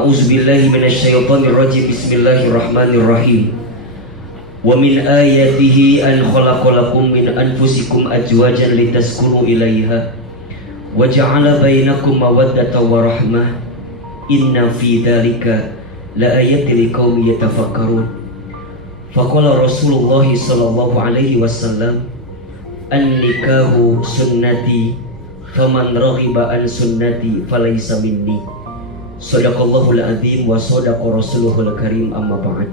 A'udzubillahi minasyaitonirrajim. Bismillahirrahmanirrahim. Wa min ayatihi an khalaqalakum min anfusikum azwajan litaskunu ilaiha wa ja'ala bainakum mawaddatan wa rahmah. Inna fi dzalika la ayatin liqaumin yatafakkarun. Faqala Rasulullah sallallahu alaihi wasallam, an-nikahu sunnati faman raghiba an sunnati falaysa minni. Shadaqallahul azim wa shadaqa rasuluhul karim, amma ba'd.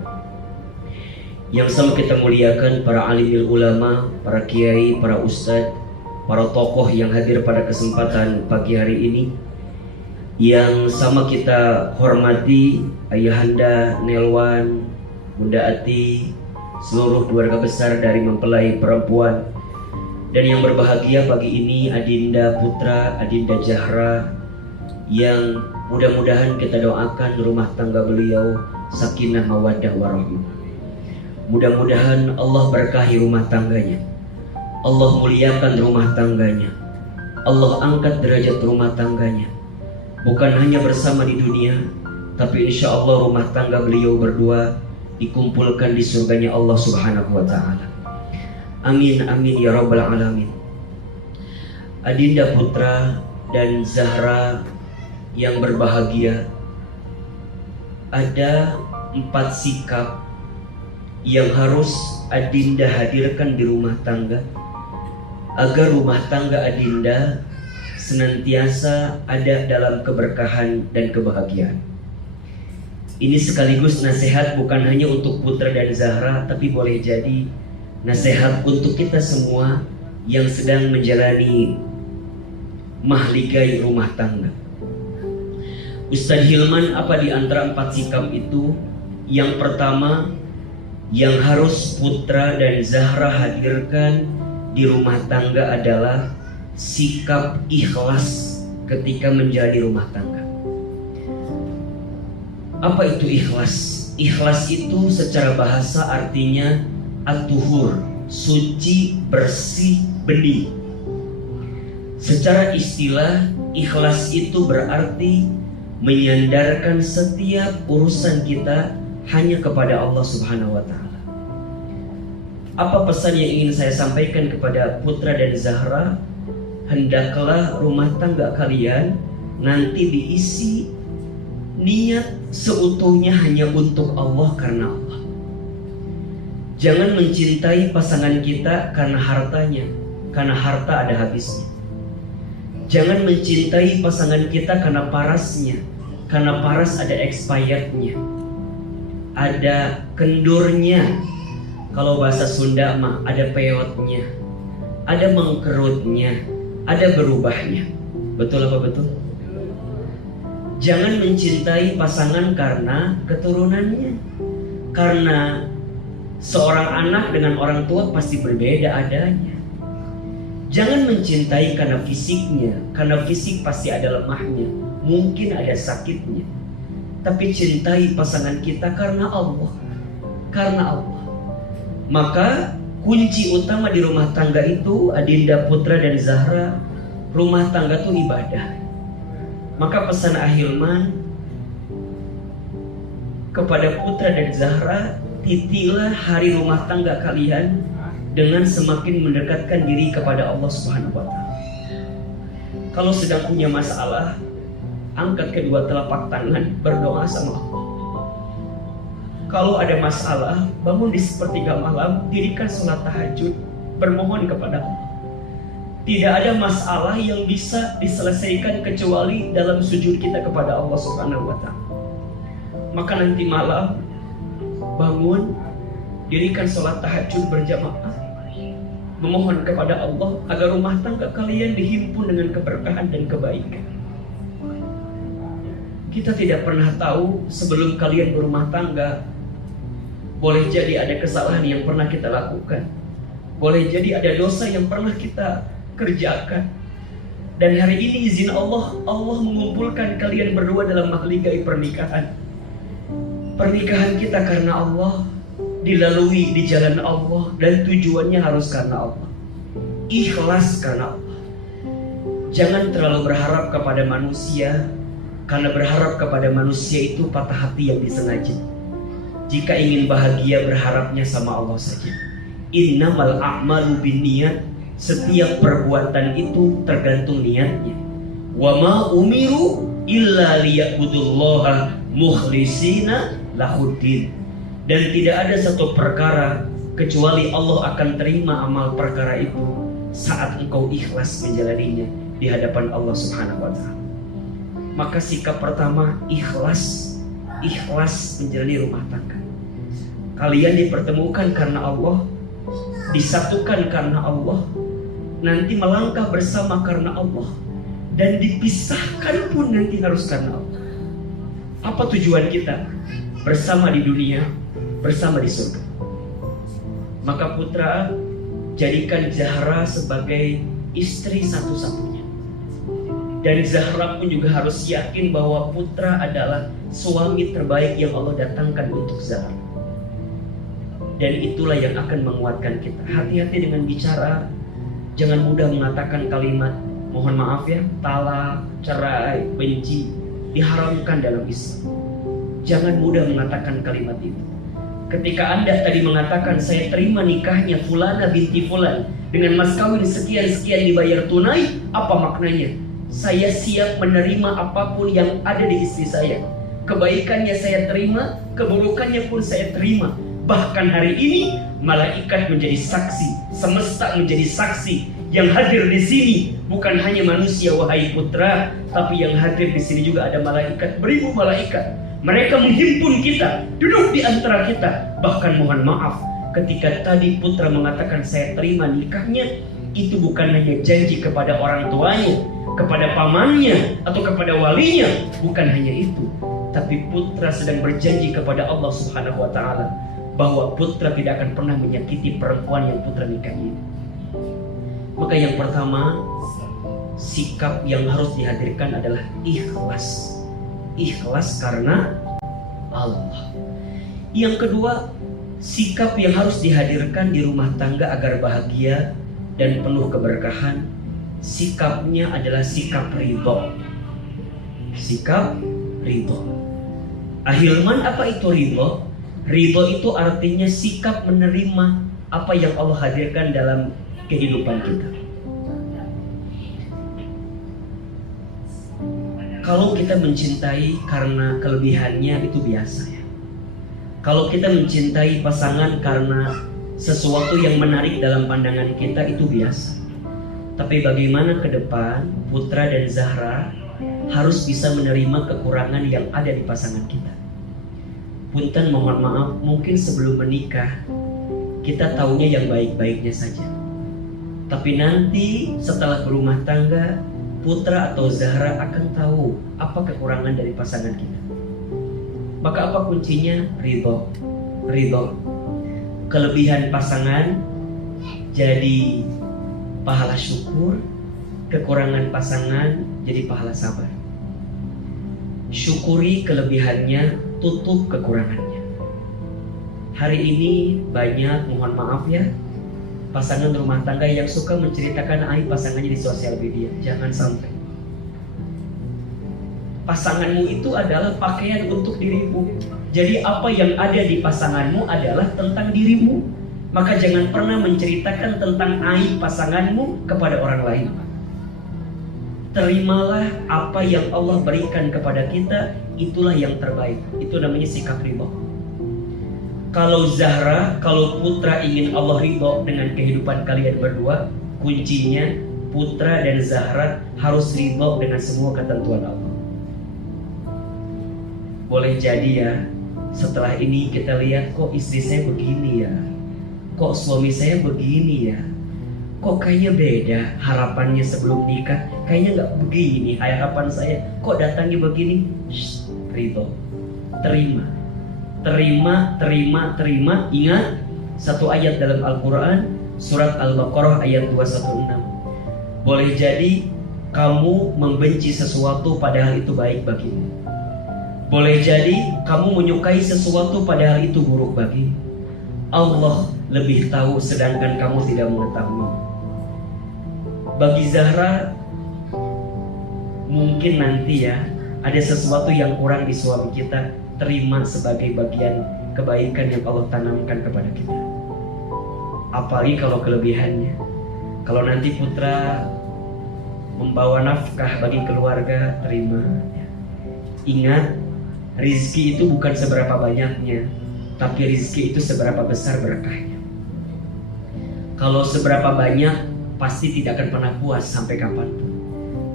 Yang sama kita muliakan para alimil ulama, para kiai, para ustadz, para tokoh yang hadir pada kesempatan pagi hari ini. Yang sama kita hormati Ayahanda Nelwan, Bunda Ati, seluruh keluarga besar dari mempelai perempuan. Dan yang berbahagia pagi ini Adinda Putra, Adinda Zahra, yang mudah-mudahan kita doakan rumah tangga beliau sakinah mawaddah warahmah. Mudah-mudahan Allah berkahi rumah tangganya, Allah muliakan rumah tangganya, Allah angkat derajat rumah tangganya. Bukan hanya bersama di dunia, tapi insya Allah rumah tangga beliau berdua dikumpulkan di surganya Allah subhanahu wa ta'ala. Amin amin ya rabbal alamin. Adinda Putra dan Zahra yang berbahagia, ada 4 sikap yang harus Adinda hadirkan di rumah tangga agar rumah tangga Adinda senantiasa ada dalam keberkahan dan kebahagiaan. Ini sekaligus nasihat bukan hanya untuk Putra dan Zahra, tapi boleh jadi nasihat untuk kita semua yang sedang menjalani mahligai rumah tangga. Ustadz Hilman, apa di antara 4 sikap itu? Yang pertama yang harus Putra dan Zahra hadirkan di rumah tangga adalah sikap ikhlas ketika menjalani rumah tangga. Apa itu ikhlas? Ikhlas itu secara bahasa artinya at-tuhur, suci, bersih, bening. Secara istilah, ikhlas itu berarti menyandarkan setiap urusan kita hanya kepada Allah subhanahu wa ta'ala. Apa pesan yang ingin saya sampaikan kepada Putra dan Zahra? Hendaklah rumah tangga kalian nanti diisi niat seutuhnya hanya untuk Allah, karena Allah. Jangan mencintai pasangan kita karena hartanya, karena harta ada habisnya. Jangan mencintai pasangan kita karena parasnya, karena paras ada expirednya, ada kendurnya. Kalau bahasa Sunda mah ada peotnya, ada mengkerutnya, ada berubahnya. Betul apa betul? Jangan mencintai pasangan karena keturunannya, karena seorang anak dengan orang tua pasti berbeda adanya. Jangan mencintai karena fisiknya, karena fisik pasti ada lemahnya, mungkin ada sakitnya. Tapi cintai pasangan kita karena Allah, karena Allah. Maka kunci utama di rumah tangga itu, Adinda Putra dan Zahra, rumah tangga itu ibadah. Maka pesan Ahilman kepada Putra dan Zahra, titilah hari rumah tangga kalian dengan semakin mendekatkan diri kepada Allah subhanahu wa ta'ala. Kalau sedang punya masalah, angkat kedua telapak tangan, berdoa sama Allah. Kalau ada masalah, bangun di sepertiga malam, dirikan sholat tahajud, bermohon kepada Allah. Tidak ada masalah yang bisa diselesaikan kecuali dalam sujud kita kepada Allah subhanahu wa ta'ala. Maka nanti malam, bangun, dirikan sholat tahajud berjamaah, memohon kepada Allah agar rumah tangga kalian dihimpun dengan keberkahan dan kebaikan. Kita tidak pernah tahu sebelum kalian berumah tangga, boleh jadi ada kesalahan yang pernah kita lakukan, boleh jadi ada dosa yang pernah kita kerjakan. Dan hari ini izin Allah, Allah mengumpulkan kalian berdua dalam mahligai pernikahan. Pernikahan kita karena Allah, dilalui di jalan Allah, dan tujuannya harus karena Allah. Ikhlas karena Allah. Jangan terlalu berharap kepada manusia, Karena berharap kepada manusia itu patah hati yang disengaja. Jika ingin bahagia, berharapnya sama Allah saja. Innamal a'malu binniyat. Setiap perbuatan itu tergantung niatnya. Wa ma umiru illa liya'budullaha mukhlisina lahuddin. Dan tidak ada satu perkara kecuali Allah akan terima amal perkara itu saat engkau ikhlas menjalaninya di hadapan Allah Subhanahu wa ta'ala. Maka sikap pertama, ikhlas menjalani rumah tangga. Kalian dipertemukan karena Allah, disatukan karena Allah, nanti melangkah bersama karena Allah, dan dipisahkan pun nanti harus karena Allah. Apa tujuan kita? Bersama di dunia, bersama di surga. Maka putra, jadikan Zahra sebagai istri satu-satunya. Dan Zahra pun juga harus yakin bahwa putra adalah suami terbaik yang Allah datangkan untuk Zahra. Dan itulah yang akan menguatkan kita. Hati-hati dengan bicara. Jangan mudah mengatakan kalimat, mohon maaf ya, talak, cerai, benci. Diharamkan dalam Islam. Jangan mudah mengatakan kalimat itu. Ketika Anda tadi mengatakan, saya terima nikahnya Fulana binti Fulan dengan mas kawin sekian-sekian dibayar tunai, apa maknanya? Saya siap menerima apapun yang ada di istri saya. Kebaikannya saya terima, keburukannya pun saya terima. Bahkan hari ini malaikat menjadi saksi, semesta menjadi saksi. Yang hadir di sini bukan hanya manusia wahai putra, tapi yang hadir di sini juga ada malaikat, beribu malaikat. Mereka menghimpun kita, duduk di antara kita. Bahkan mohon maaf, ketika tadi putra mengatakan saya terima nikahnya, itu bukan hanya janji kepada orang tuanya, kepada pamannya, atau kepada walinya. Bukan hanya itu, tapi putra sedang berjanji kepada Allah Subhanahu wa ta'ala bahwa putra tidak akan pernah menyakiti perempuan yang putra nikahi. Maka yang pertama, sikap yang harus dihadirkan adalah ikhlas. Ikhlas karena Allah. Yang kedua, sikap yang harus dihadirkan di rumah tangga agar bahagia dan penuh keberkahan, sikapnya adalah sikap ridho. Sikap ridho. Ahilman, apa itu ridho? Ridho itu artinya sikap menerima apa yang Allah hadirkan dalam kehidupan kita. Kalau kita mencintai karena kelebihannya, itu biasa ya. Kalau kita mencintai pasangan karena sesuatu yang menarik dalam pandangan kita, itu biasa. Tapi bagaimana ke depan putra dan Zahra harus bisa menerima kekurangan yang ada di pasangan kita. Punten, mohon maaf, mungkin sebelum menikah kita taunya yang baik-baiknya saja. Tapi nanti setelah berumah tangga, putra atau Zahra akan tahu apa kekurangan dari pasangan kita. Maka apa kuncinya? Ridho. Ridho. Kelebihan pasangan jadi pahala syukur, kekurangan pasangan jadi pahala sabar. Syukuri kelebihannya, tutup kekurangannya. Hari ini banyak, mohon maaf ya, pasangan rumah tangga yang suka menceritakan aib pasangannya di sosial media. Jangan sampai. Pasanganmu itu adalah pakaian untuk dirimu. Jadi apa yang ada di pasanganmu adalah tentang dirimu. Maka jangan pernah menceritakan tentang aib pasanganmu kepada orang lain. Terimalah apa yang Allah berikan kepada kita, itulah yang terbaik. Itu namanya sikap ridho. Kalau Zahra, kalau putra ingin Allah ridho dengan kehidupan kalian berdua, kuncinya putra dan Zahra harus ridho dengan semua ketentuan Allah. Boleh jadi ya, setelah ini kita lihat, kok istri saya begini ya, kok suami saya begini ya, kok kayaknya beda harapannya sebelum nikah, kayaknya gak begini harapan saya, kok datangnya begini. Ridho. Terima. Terima, terima, terima. Ingat satu ayat dalam Al-Quran, surat Al-Baqarah ayat 216. Boleh jadi kamu membenci sesuatu padahal itu baik bagimu. Boleh jadi kamu menyukai sesuatu padahal itu buruk bagimu. Allah lebih tahu sedangkan kamu tidak mengetahui. Bagi Zahra, mungkin nanti ya ada sesuatu yang kurang di suami kita, terima sebagai bagian kebaikan yang Allah tanamkan kepada kita. Apalagi kalau kelebihannya. Kalau nanti putra membawa nafkah bagi keluarga, terima. Ingat, rizki itu bukan seberapa banyaknya, tapi rizki itu seberapa besar berkahnya. Kalau seberapa banyak, pasti tidak akan pernah puas sampai kapanpun.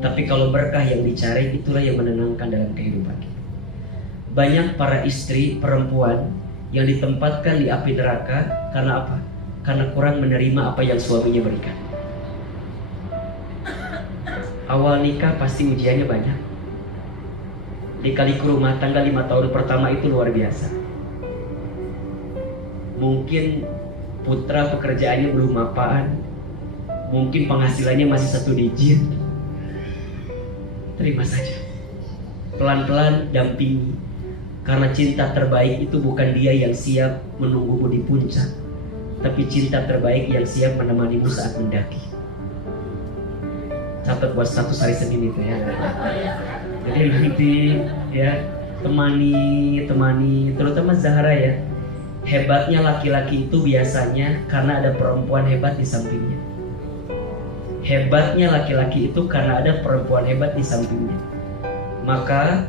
Tapi kalau berkah yang dicari, itulah yang menenangkan dalam kehidupan kita. Banyak para istri perempuan yang ditempatkan di api neraka karena apa? Karena kurang menerima apa yang suaminya berikan. Awal nikah pasti ujiannya banyak. Dikali ke rumah tangga 5 tahun pertama itu luar biasa. Mungkin putra pekerjaannya belum apaan, mungkin penghasilannya masih 1 digit. Terima saja, pelan-pelan dampingi. Karena cinta terbaik itu bukan dia yang siap menunggumu di puncak, tapi cinta terbaik yang siap menemanimu saat mendaki. Catat buat status hari Senin itu ya. Jadi nanti ya, temani, terutama Zahra ya. Hebatnya laki-laki itu biasanya karena ada perempuan hebat di sampingnya. Hebatnya laki-laki itu karena ada perempuan hebat di sampingnya. Maka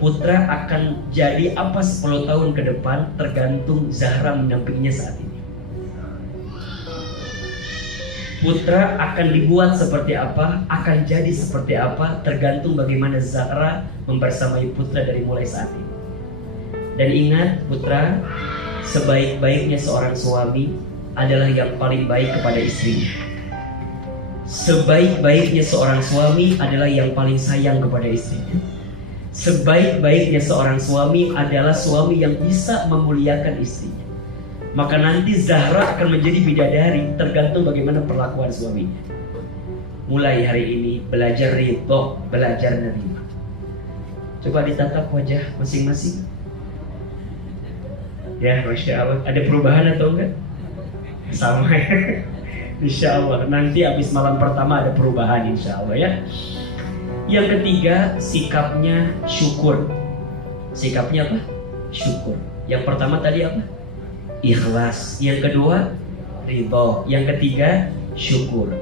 putra akan jadi apa 10 tahun ke depan tergantung Zahra mendampinginya saat ini. Putra akan dibuat seperti apa, akan jadi seperti apa, tergantung bagaimana Zahra membersamai putra dari mulai saat ini. Dan ingat putra, sebaik-baiknya seorang suami adalah yang paling baik kepada istrinya. Sebaik-baiknya seorang suami adalah yang paling sayang kepada istrinya. Sebaik-baiknya seorang suami adalah suami yang bisa memuliakan istrinya. Maka nanti Zahra akan menjadi bidadari tergantung bagaimana perlakuan suaminya. Mulai hari ini belajar ridho, belajar nerima. Coba ditatap wajah masing-masing. Ya, Masya Allah. Ada perubahan atau enggak? Sama ya. Insya Allah. Nanti habis malam pertama ada perubahan insya Allah ya. Yang ketiga, sikapnya syukur. Sikapnya apa? Syukur. Yang pertama tadi apa? Ikhlas. Yang kedua, ridho. Yang ketiga, syukur.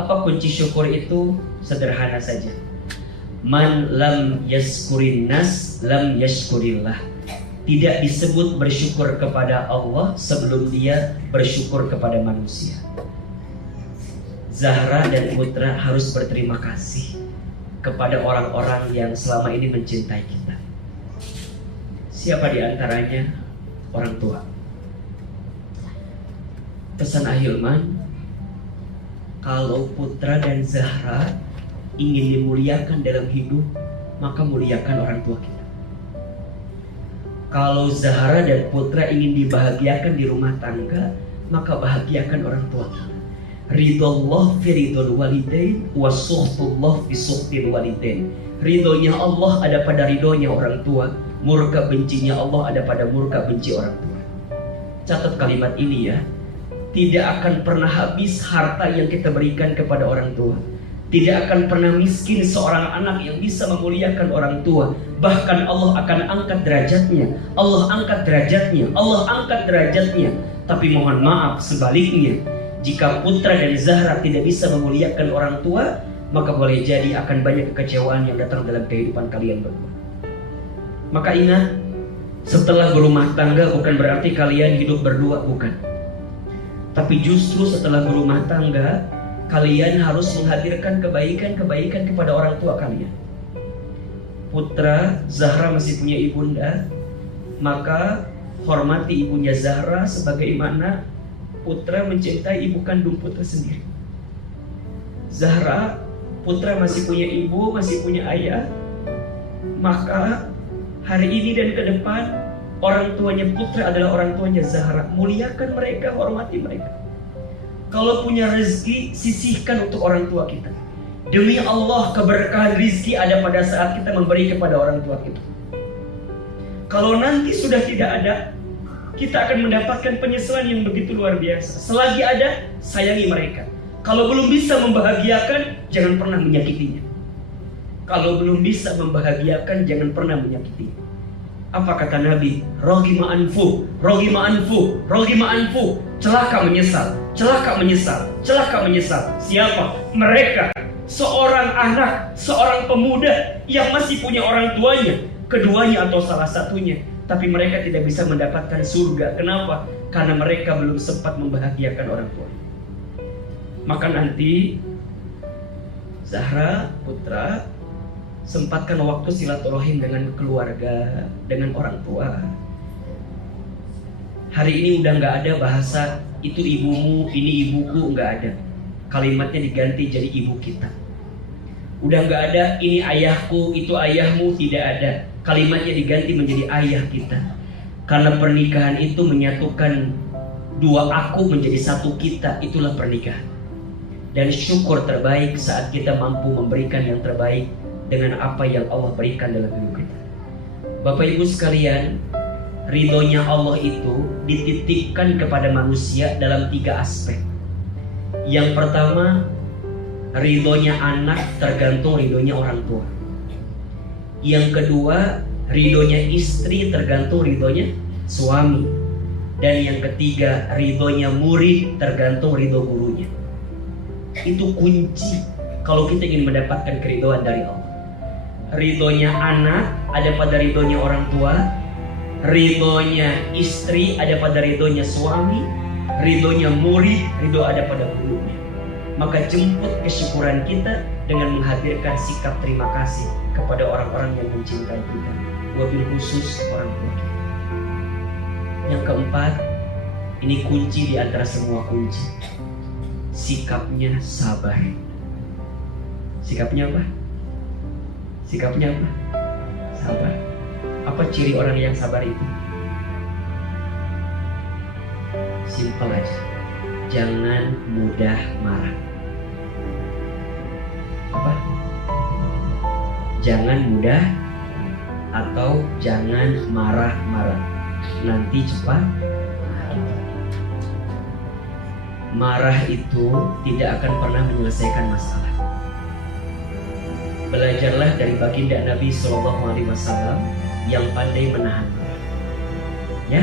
Apa kunci syukur itu? Sederhana saja. Man lam yaskurin nas lam yaskurillah. Tidak disebut bersyukur kepada Allah sebelum dia bersyukur kepada manusia. Zahra dan putra harus berterima kasih kepada orang-orang yang selama ini mencintai kita. Siapa di antaranya? Orang tua. Pesan Ahilman, kalau putra dan Zahra ingin dimuliakan dalam hidup, maka muliakan orang tua kita. Kalau Zahra dan putra ingin dibahagiakan di rumah tangga, maka bahagiakan orang tua kita. Ridullah fi ridul walidain wa suhtullah fi suhtil walidain. Ridhonya Allah ada pada ridhonya orang tua, murka bencinya Allah ada pada murka benci orang tua. Catat kalimat ini ya. Tidak akan pernah habis harta yang kita berikan kepada orang tua. Tidak akan pernah miskin seorang anak yang bisa memuliakan orang tua. Bahkan Allah akan angkat derajatnya. Allah angkat derajatnya. Allah angkat derajatnya. Tapi mohon maaf sebaliknya, jika putra dan Zahra tidak bisa memuliakan orang tua, maka boleh jadi akan banyak kekecewaan yang datang dalam kehidupan kalian berdua. Maka ingat, setelah berumah tangga bukan berarti kalian hidup berdua, bukan. Tapi justru setelah berumah tangga, kalian harus menghadirkan kebaikan-kebaikan kepada orang tua kalian. Putra Zahra masih punya ibunda, maka hormati ibunya Zahra sebagaimana putra mencintai ibu kandung putra sendiri. Zahra, putra masih punya ibu, masih punya ayah, maka hari ini dan ke depan orang tuanya putra adalah orang tuanya Zahra. Muliakan mereka, hormati mereka. Kalau punya rezeki, sisihkan untuk orang tua kita. Demi Allah, keberkahan rezeki ada pada saat kita memberi kepada orang tua kita. Kalau nanti sudah tidak ada, kita akan mendapatkan penyesalan yang begitu luar biasa. Selagi ada, sayangi mereka. Kalau belum bisa membahagiakan, jangan pernah menyakitinya. Kalau belum bisa membahagiakan, jangan pernah menyakiti. Apa kata Nabi? Rogima anfu, rogima anfu, rogima anfu. Celaka menyesal, celaka menyesal, celaka menyesal. Siapa? Mereka. Seorang anak, seorang pemuda yang masih punya orang tuanya, keduanya atau salah satunya, tapi mereka tidak bisa mendapatkan surga. Kenapa? Karena mereka belum sempat membahagiakan orang tua. Maka nanti Zahra, putra, sempatkan waktu silaturahim dengan keluarga, dengan orang tua. Hari ini udah gak ada bahasa itu ibumu, ini ibuku, gak ada. Kalimatnya diganti jadi ibu kita. Udah gak ada ini ayahku, itu ayahmu, tidak ada. Kalimatnya diganti menjadi ayah kita. Karena pernikahan itu menyatukan dua aku menjadi satu kita, itulah pernikahan. Dan syukur terbaik saat kita mampu memberikan yang terbaik dengan apa yang Allah berikan dalam hidup kita. Bapak Ibu sekalian, ridhonya Allah itu dititipkan kepada manusia dalam 3 aspek. Yang pertama, ridhonya anak tergantung ridhonya orang tua. Yang kedua, ridhonya istri tergantung ridhonya suami. Dan yang ketiga, ridhonya murid tergantung ridho gurunya. Itu kunci kalau kita ingin mendapatkan keridhaan dari Allah. Ridhonya anak ada pada ridhonya orang tua, ridhonya istri ada pada ridhonya suami, ridhonya murid, ridho ada pada gurunya. Maka jemput kesyukuran kita dengan menghadirkan sikap terima kasih kepada orang-orang yang mencintai kita, wabil khusus orang tua kita. Yang keempat, ini kunci di antara semua kunci. Sikapnya sabar. Sikapnya apa? Sikapnya apa? Sabar. Apa ciri orang yang sabar itu? Simpel aja. Jangan mudah marah. Apa? Jangan mudah atau jangan marah-marah. Nanti cepat. Marah itu tidak akan pernah menyelesaikan masalah. Belajarlah dari baginda Nabi SAW yang pandai menahan marah. Ya,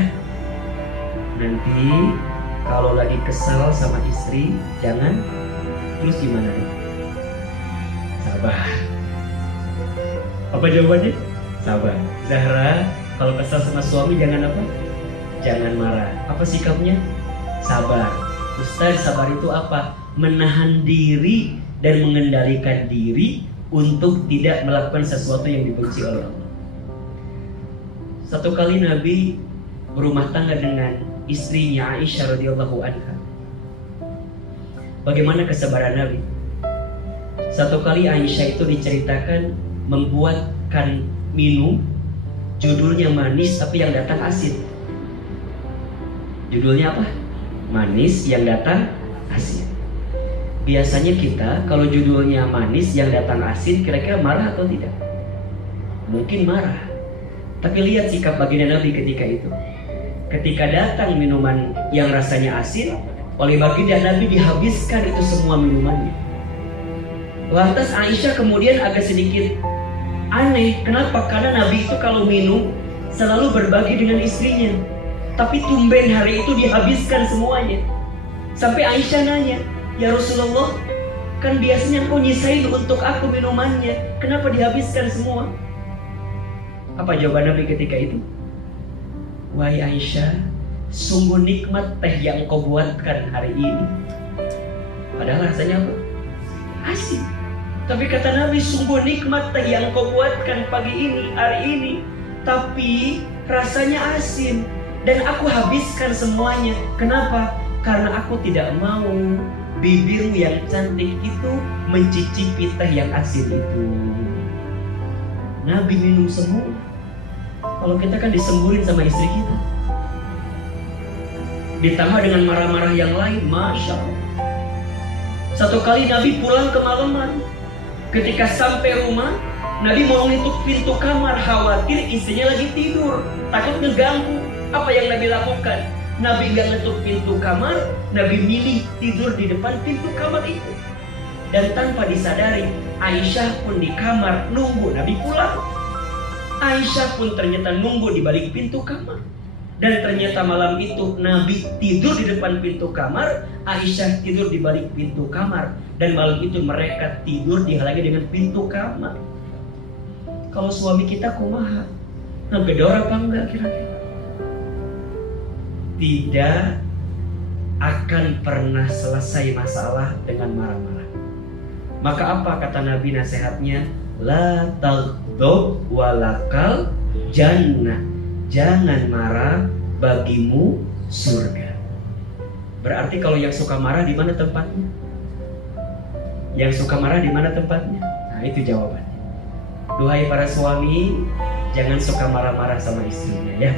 nanti kalau lagi kesal sama istri, jangan terus gimana nih? Sabar. Apa jawabannya? Sabar. Zahra, kalau kesal sama suami jangan apa? Jangan marah. Apa sikapnya? Sabar. Ustaz, sabar itu apa? Menahan diri dan mengendalikan diri untuk tidak melakukan sesuatu yang dibenci oleh Allah. Satu kali Nabi berumah tangga dengan istrinya Aisyah radhiyallahu anha. Bagaimana kesabaran Nabi? Satu kali Aisyah itu diceritakan membuatkan minum, judulnya manis tapi yang datang asin. Judulnya apa? Manis yang datang asin. Biasanya kita kalau judulnya manis yang datang asin, kira-kira marah atau tidak? Mungkin marah. Tapi lihat sikap baginda Nabi ketika itu. Ketika datang minuman yang rasanya asin, oleh baginda Nabi dihabiskan itu semua minumannya. Lantas Aisyah kemudian agak sedikit aneh. Kenapa? Karena Nabi itu kalau minum selalu berbagi dengan istrinya. Tapi tumben hari itu dihabiskan semuanya. Sampai Aisyah nanya, "Ya Rasulullah, kan biasanya kau nyisain untuk aku minumannya, kenapa dihabiskan semua?" Apa jawaban Nabi ketika itu? "Wahai Aisyah, sungguh nikmat teh yang kau buatkan hari ini." Padahal rasanya apa? Asin. Tapi kata Nabi, sungguh nikmat teh yang kau buatkan pagi ini, hari ini, tapi rasanya asin. Dan aku habiskan semuanya. Kenapa? Karena aku tidak mau bibirmu yang cantik itu mencicipi teh yang asin itu. Nabi minum semua. Kalau kita kan disemburin sama istri kita. Ditambah dengan marah-marah yang lain, Masya Allah. Satu kali Nabi pulang kemalaman. Ketika sampai rumah, Nabi mau nutup pintu kamar, khawatir istrinya lagi tidur, takut ngeganggu. Apa yang Nabi lakukan? Nabi gak nutup pintu kamar, Nabi milih tidur di depan pintu kamar itu. Dan tanpa disadari, Aisyah pun di kamar nunggu Nabi pulang. Aisyah pun ternyata nunggu di balik pintu kamar. Dan ternyata malam itu Nabi tidur di depan pintu kamar, Aisyah tidur di balik pintu kamar. Dan malam itu mereka tidur dihalangi dengan pintu kamar. Kalau suami kita kumaha? Ngegedor apa enggak kira-kira? Tidak akan pernah selesai masalah dengan marah-marah. Maka apa kata Nabi nasihatnya? La taghdab walakal jannah. Jangan marah, bagimu surga. Berarti kalau yang suka marah di mana tempatnya? Yang suka marah di mana tempatnya? Nah, itu jawabannya. Duhai para suami, jangan suka marah-marah sama istrinya ya.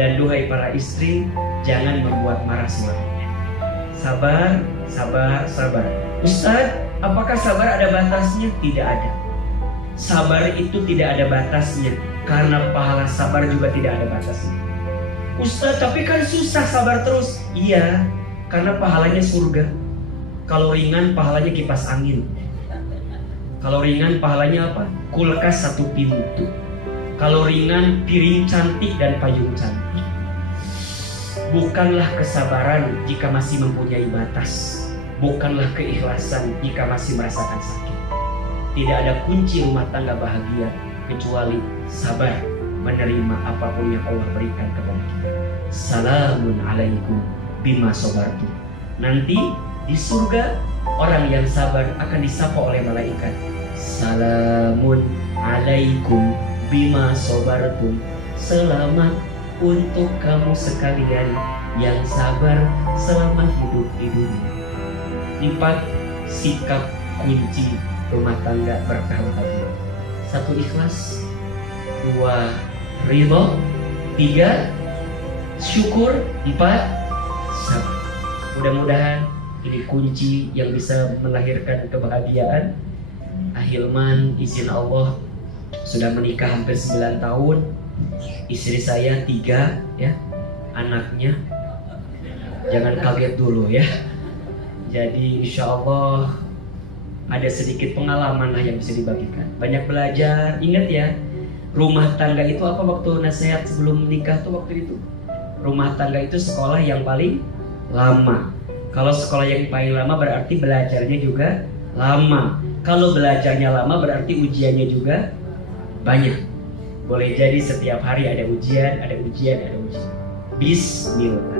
Dan duhai para istri, jangan membuat marah suaminya. Sabar, sabar, sabar. Ustaz, apakah sabar ada batasnya? Tidak ada. Sabar itu tidak ada batasnya, karena pahala sabar juga tidak ada batasnya. Ustaz, tapi kan susah sabar terus. Iya, karena pahalanya surga. Kalau ringan pahalanya kipas angin. Kalau ringan pahalanya apa? Kulkas satu pintu. Kalau ringan piring cantik dan payung cantik. Bukanlah kesabaran jika masih mempunyai batas. Bukanlah keikhlasan jika masih merasakan sakit. Tidak ada kunci rumah tangga bahagia kecuali sabar menerima apapun yang Allah berikan kepada kita. Salamun alaikum bima sobartu. Nanti di surga orang yang sabar akan disapa oleh malaikat. Salamun alaikum bima sobartum. Selamat untuk kamu sekalian yang sabar selama hidup di dunia. 4. Sikap kunci rumah tangga berkah bahagia. 1. Ikhlas. 2. Ridho. 3. Syukur. 4. Sabar. Mudah-mudahan ini kunci yang bisa melahirkan kebahagiaan. Ahilman, izin Allah, sudah menikah hampir 9 tahun. Istri saya 3 ya, anaknya. Jangan kaget dulu ya. Jadi insya Allah ada sedikit pengalaman lah yang bisa dibagikan. Banyak belajar. Ingat ya, rumah tangga itu apa waktu nasihat sebelum menikah tuh waktu itu? Rumah tangga itu sekolah yang paling lama. Kalau sekolah yang paling lama berarti belajarnya juga lama. Kalau belajarnya lama berarti ujiannya juga banyak. Boleh jadi setiap hari ada ujian, ada ujian, ada ujian. Bismillah.